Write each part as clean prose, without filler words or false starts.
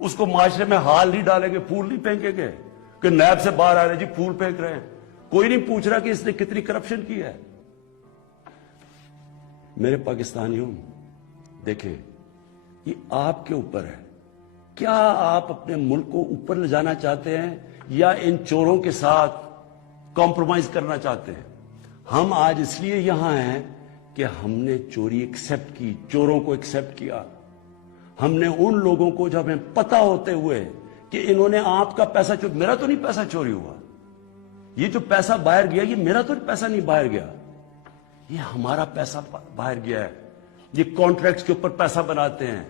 اس کو معاشرے میں ہال نہیں ڈالیں گے, پھول نہیں پھینکیں گے کہ نیب سے باہر آ رہے جی پھول پھینک رہے ہیں. کوئی نہیں پوچھ رہا کہ اس نے کتنی کرپشن کی ہے. میرے پاکستانیوں, دیکھیں یہ آپ کے اوپر ہے. کیا آپ اپنے ملک کو اوپر لے جانا چاہتے ہیں یا ان چوروں کے ساتھ کمپرومائز کرنا چاہتے ہیں؟ ہم آج اس لیے یہاں ہیں کہ ہم نے چوری ایکسپٹ کی, چوروں کو ایکسپٹ کیا. ہم نے ان لوگوں کو جب ہمیں پتہ ہوتے ہوئے کہ انہوں نے آپ کا پیسہ چوری, میرا تو نہیں پیسہ چوری ہوا, یہ جو پیسہ باہر گیا یہ میرا تو پیسہ نہیں باہر گیا, یہ ہمارا پیسہ باہر گیا ہے. یہ کانٹریکٹس کے اوپر پیسہ بناتے ہیں,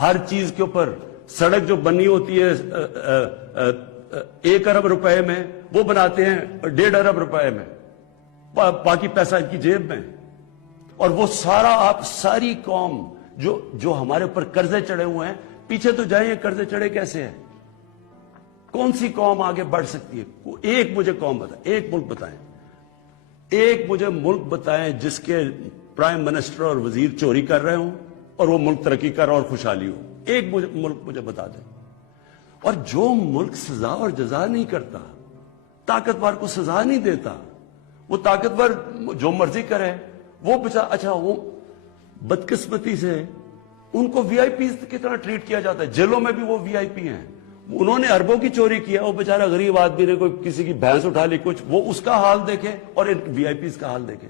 ہر چیز کے اوپر. سڑک جو بنی ہوتی ہے 1 ارب روپے میں, وہ بناتے ہیں 1.5 ارب روپے میں, باقی پیسہ ان کی جیب میں. اور وہ سارا, آپ ساری قوم جو ہمارے اوپر قرضے چڑھے ہوئے ہیں, پیچھے تو جائیں, یہ قرضے چڑھے کیسے ہیں؟ کون سی قوم آگے بڑھ سکتی ہے؟ ایک مجھے قوم بتائیں, ایک ملک بتائیں, ایک مجھے ملک بتائیں جس کے پرائم منسٹر اور وزیر چوری کر رہے ہوں اور وہ ملک ترقی کر رہا اور خوشحالی ہو. ایک ملک مجھے بتا دیں. اور جو ملک سزا اور جزا نہیں کرتا, طاقتور کو سزا نہیں دیتا, وہ طاقتور جو مرضی کرے, وہ بچا, اچھا وہ بدقسمتی سے ان کو وی آئی پی کی طرح ٹریٹ کیا جاتا ہے. جیلوں میں بھی وہ وی آئی پی ہیں. انہوں نے اربوں کی چوری کیا, وہ بیچارہ غریب آدمی نے کوئی کسی کی بھینس اٹھا لی کچھ, وہ اس کا حال دیکھے اور ان وی آئی پیز کا حال دیکھے.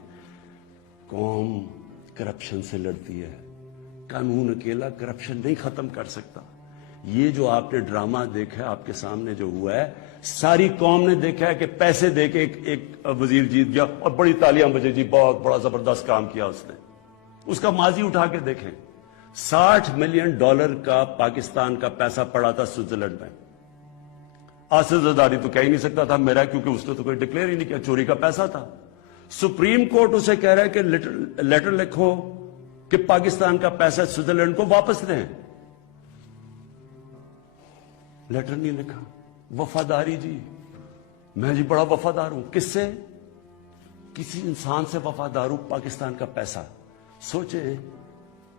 قوم کرپشن سے لڑتی ہے, قانون اکیلا کرپشن نہیں ختم کر سکتا. یہ جو آپ نے ڈرامہ دیکھا ہے, آپ کے سامنے جو ہوا ہے, ساری قوم نے دیکھا ہے کہ پیسے دے کے ایک وزیر جیت گیا اور بڑی تالیاں بجے, جی بہت بڑا زبردست کام کیا اس نے. اس کا ماضی اٹھا کے دیکھیں. $60 ملین کا پاکستان کا پیسہ پڑا تھا سوئٹزرلینڈ میں. آصف زرداری تو کہہ ہی نہیں سکتا تھا میرا, کیونکہ اس نے تو کوئی ڈکلیئر ہی نہیں کیا, چوری کا پیسہ تھا. سپریم کورٹ اسے کہہ رہا ہے کہ لیٹر لکھو کہ پاکستان کا پیسہ سوئٹزرلینڈ کو واپس دیں. لیٹر نہیں لکھا. وفاداری جی, میں جی بڑا وفادار ہوں. کس سے؟ کسی انسان سے وفادار ہوں. پاکستان کا پیسہ سوچیں,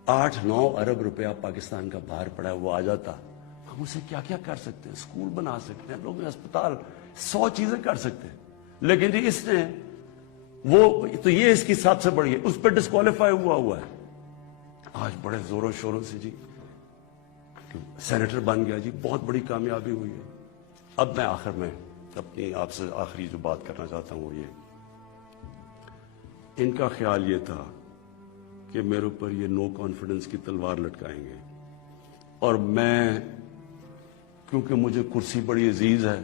8-9 ارب روپیہ پاکستان کا باہر پڑا ہے, وہ آ جاتا, ہم اسے کیا کیا کر سکتے ہیں؟ اسکول بنا سکتے ہیں, لوگ اسپتال, 100 چیزیں کر سکتے ہیں. لیکن جی اس نے وہ تو, یہ اس کی سب سے بڑی ہے, اس پہ ڈسکوالیفائی ہوا ہے. آج بڑے زوروں شوروں سے جی سینیٹر بن گیا, جی بہت بڑی کامیابی ہوئی ہے. اب میں آخر میں اپنی آپ سے آخری جو بات کرنا چاہتا ہوں وہ یہ, ان کا خیال یہ تھا کہ میرے اوپر یہ نو کانفیڈنس کی تلوار لٹکائیں گے, اور میں کیونکہ مجھے کرسی بڑی عزیز ہے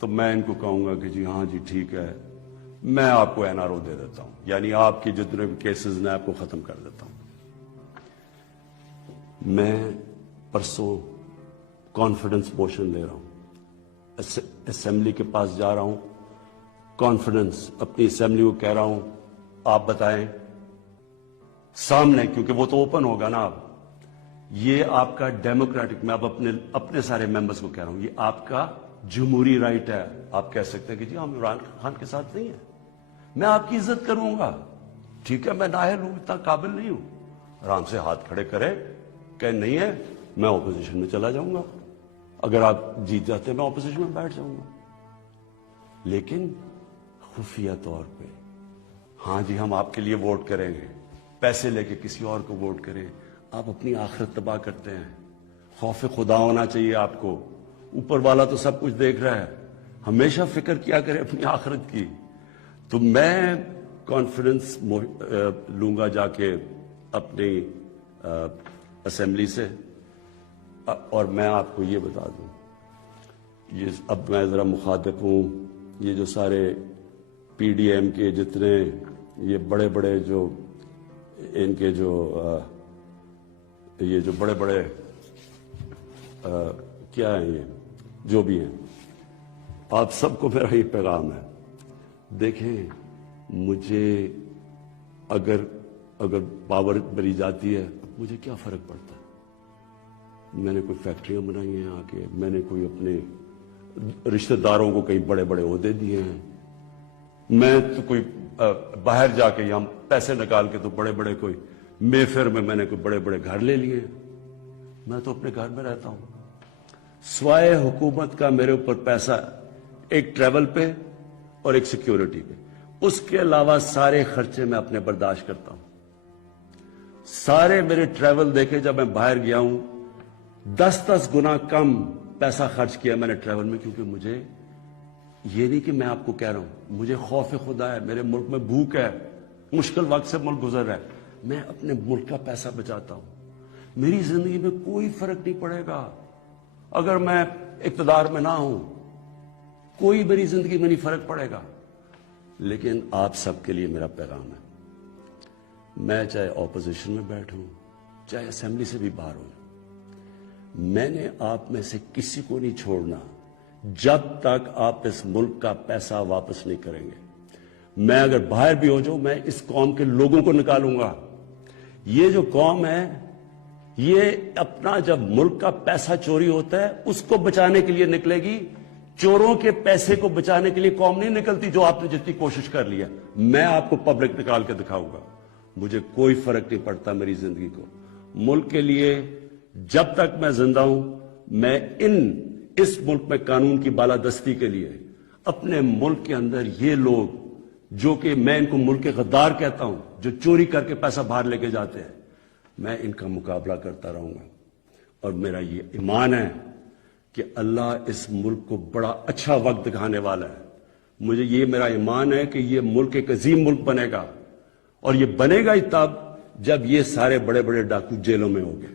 تو میں ان کو کہوں گا کہ جی ہاں جی ٹھیک ہے, میں آپ کو NRO دے دیتا ہوں, یعنی آپ کی جتنے بھی کیسز نے آپ کو ختم کر دیتا ہوں. میں پرسوں کانفیڈنس موشن لے رہا ہوں, اسمبلی کے پاس جا رہا ہوں, کانفیڈنس اپنی اسمبلی کو کہہ رہا ہوں آپ بتائیں سامنے, کیونکہ وہ تو اوپن ہوگا نا. آپ یہ آپ کا ڈیموکریٹک, میں اب اپنے سارے ممبرز کو کہہ رہا ہوں, یہ آپ کا جمہوری رائٹ ہے. آپ کہہ سکتے ہیں کہ جی ہم عمران خان کے ساتھ نہیں ہیں, میں آپ کی عزت کروں گا, ٹھیک ہے, میں نااہل ہوں, اتنا قابل نہیں ہوں. آرام سے ہاتھ کھڑے کرے کہ نہیں ہے, میں اپوزیشن میں چلا جاؤں گا, اگر آپ جیت جاتے ہیں میں اپوزیشن میں بیٹھ جاؤں گا. لیکن خفیہ طور پہ ہاں جی ہم آپ کے لیے ووٹ کریں گے, پیسے لے کے کسی اور کو ووٹ کریں, آپ اپنی آخرت تباہ کرتے ہیں. خوف خدا ہونا چاہیے آپ کو, اوپر والا تو سب کچھ دیکھ رہا ہے, ہمیشہ فکر کیا کرے اپنی آخرت کی. تو میں کانفیڈنس لوں گا جا کے اپنی اسمبلی سے, اور میں آپ کو یہ بتا دوں, یہ اب میں ذرا مخاطب ہوں, یہ جو سارے پی ڈی ایم کے جتنے یہ بڑے بڑے جو ان کے جو یہ جو بڑے بڑے کیا ہیں, یہ جو بھی ہیں, آپ سب کو میرا یہ پیغام ہے, دیکھیں مجھے اگر پاور بری جاتی ہے مجھے کیا فرق پڑتا ہے. میں نے کوئی فیکٹریاں بنائی ہیں آ کے, میں نے کوئی اپنے رشتہ داروں کو کئی بڑے بڑے عہدے دیے ہیں, میں تو کوئی باہر جا کے یہاں پیسے نکال کے تو بڑے بڑے کوئی مے فیئر میں نے کوئی بڑے بڑے گھر لے لیے ہیں. میں تو اپنے گھر میں رہتا ہوں. سوائے حکومت کا میرے اوپر پیسہ ایک ٹریول پہ اور ایک سیکیورٹی پہ، اس کے علاوہ سارے خرچے میں اپنے برداشت کرتا ہوں. سارے میرے ٹریول دیکھے، جب میں باہر گیا ہوں 10 گنا کم پیسہ خرچ کیا میں نے ٹریول میں، کیونکہ مجھے یہ نہیں کہ میں آپ کو کہہ رہا ہوں، مجھے خوف خدا ہے، میرے ملک میں بھوک ہے، مشکل وقت سے ملک گزر رہا ہے، میں اپنے ملک کا پیسہ بچاتا ہوں. میری زندگی میں کوئی فرق نہیں پڑے گا اگر میں اقتدار میں نہ ہوں، کوئی میری زندگی میں نہیں فرق پڑے گا. لیکن آپ سب کے لیے میرا پیغام ہے، میں چاہے اپوزیشن میں بیٹھوں چاہے اسمبلی سے بھی باہر ہوں، میں نے آپ میں سے کسی کو نہیں چھوڑنا جب تک آپ اس ملک کا پیسہ واپس نہیں کریں گے. میں اگر باہر بھی ہو جاؤں، میں اس قوم کے لوگوں کو نکالوں گا. یہ جو قوم ہے، یہ اپنا جب ملک کا پیسہ چوری ہوتا ہے اس کو بچانے کے لیے نکلے گی. چوروں کے پیسے کو بچانے کے لیے قوم نہیں نکلتی، جو آپ نے جتنی کوشش کر لی ہے. میں آپ کو پبلک نکال کے دکھاؤں گا. مجھے کوئی فرق نہیں پڑتا میری زندگی کو. ملک کے لیے جب تک میں زندہ ہوں، میں اس ملک میں قانون کی بالادستی کے لیے اپنے ملک کے اندر یہ لوگ جو کہ میں ان کو ملک کے غدار کہتا ہوں، جو چوری کر کے پیسہ باہر لے کے جاتے ہیں، میں ان کا مقابلہ کرتا رہوں گا. اور میرا یہ ایمان ہے کہ اللہ اس ملک کو بڑا اچھا وقت دکھانے والا ہے. مجھے یہ میرا ایمان ہے کہ یہ ملک ایک عظیم ملک بنے گا، اور یہ بنے گا ہی تب جب یہ سارے بڑے بڑے ڈاکو جیلوں میں ہوں گے.